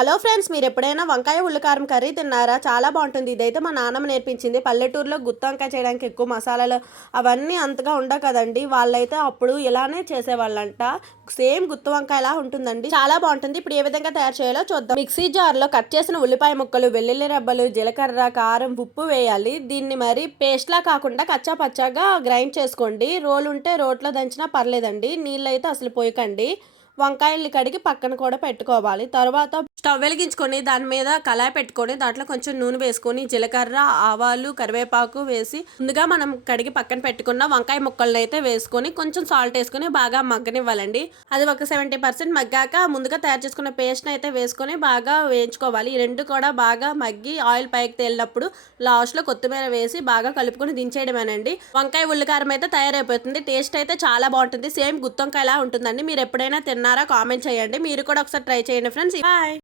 Hello friends, మీరు ఎప్పుడైనా వంకాయ ఉల్లికారం కర్రీ తిన్నారా? చాలా బాగుంటుంది. ఇదైతే మా నాన్నమ్మ నేర్పించింది. పల్లెటూరులో గుత్తి వంకాయ చేయడానికి ఎక్కువ మసాలాలు అవన్నీ అంతగా ఉండవు కదండి. వాళ్ళైతే అప్పుడు ఇలానే చేసేవాళ్ళంట. సేమ్ గుత్తి వంకాయలా ఉంటుందండి, చాలా బాగుంటుంది. ఇప్పుడు ఏ విధంగా తయారు చేయాలో చూద్దాం. మిక్సీ జార్లో కట్ చేసిన ఉల్లిపాయ ముక్కలు, వెల్లుల్లి రెబ్బలు, జీలకర్ర, కారం, ఉప్పు వేయాలి. దీన్ని మరి పేస్ట్లా కాకుండా కచ్చా పచ్చాగా గ్రైండ్ చేసుకోండి. రోలు ఉంటే రోట్లో దంచినా పర్లేదండి. నీళ్ళు అయితే అసలు పోయకండి. వంకాయల్ని కడిగి పక్కన కూడా పెట్టుకోవాలి. తర్వాత స్టవ్ వెలిగించుకొని దాని మీద కళాయి పెట్టుకొని దాంట్లో కొంచెం నూనె వేసుకొని జీలకర్ర, ఆవాలు, కరివేపాకు వేసి ముందుగా మనం కడిగి పక్కన పెట్టుకున్న వంకాయ ముక్కలను అయితే వేసుకొని కొంచెం సాల్ట్ వేసుకొని బాగా మగ్గనివ్వాలండి. అది ఒక 70% మగ్గాక ముందుగా తయారు చేసుకున్న పేస్ట్ని అయితే వేసుకొని బాగా వేయించుకోవాలి. ఈ రెండు కూడా బాగా మగ్గి ఆయిల్ పైకి తేలినప్పుడు లాస్ట్లో కొత్తిమీర వేసి బాగా కలుపుకొని దించేయడమేనండి. వంకాయ ఉల్లికారం అయితే తయారైపోతుంది. టేస్ట్ అయితే చాలా బాగుంటుంది. సేమ్ గుత్తొంకాయలా ఉంటుందండి. మీరు ఎప్పుడైనా తిన్నారా? కామెంట్ చేయండి. మీరు కూడా ఒకసారి ట్రై చేయండి ఫ్రెండ్స్. బాయ్.